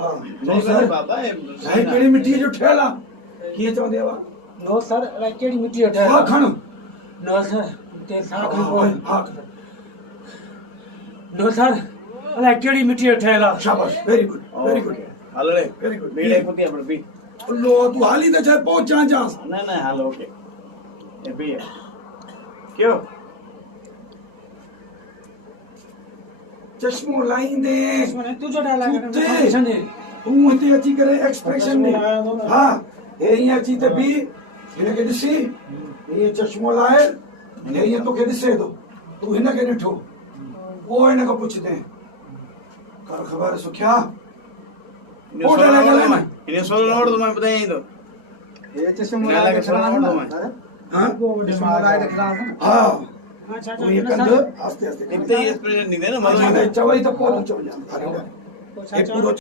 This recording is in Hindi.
हां नहीं सर बाबा नहीं केड़ी मिट्टी जो ठेला किए चोंदे वा नो सर अलाए कहिड़ी मिटी जो ठहियल हां आहे? खण नो सर ते साह खणी हां पोइ हां नो सर अलाए कहिड़ी मिटी जो ठहियल आहे? शाबाश वेरी गुड हलड़े वेरी गुड बीड़े पुती अपन बी लो तू हाली तो चाहे पहुंचा जा ना ना हाल ओके ये बी क्यों चश्मो लाइंदे મને તું જો ડાલા કરે તું ફંક્શન દે तू हिते अची करे एक्सप्रेशन दे हां हे ईअं अची त बी हिनखे ॾिसी ईअं चश्मो लाए हे ईअं तोखे ॾिसे थो तू हिनखे ॾिठो पोइ हिनखां पुछंदे कर ख़बर सुखिया इन्हें सोलो नोट तो मैं बताई तो એ ચશ્મો ना लगे सोलो नोट तो मैं हाँ ચશ્મો લગાવી દે हाँ अच्छा तू ये कंद आस्ते आस्ते इतने एक्सप्रेशन नहीं देना चवई त पोइ तूं चवजां अच्छा हे पूरो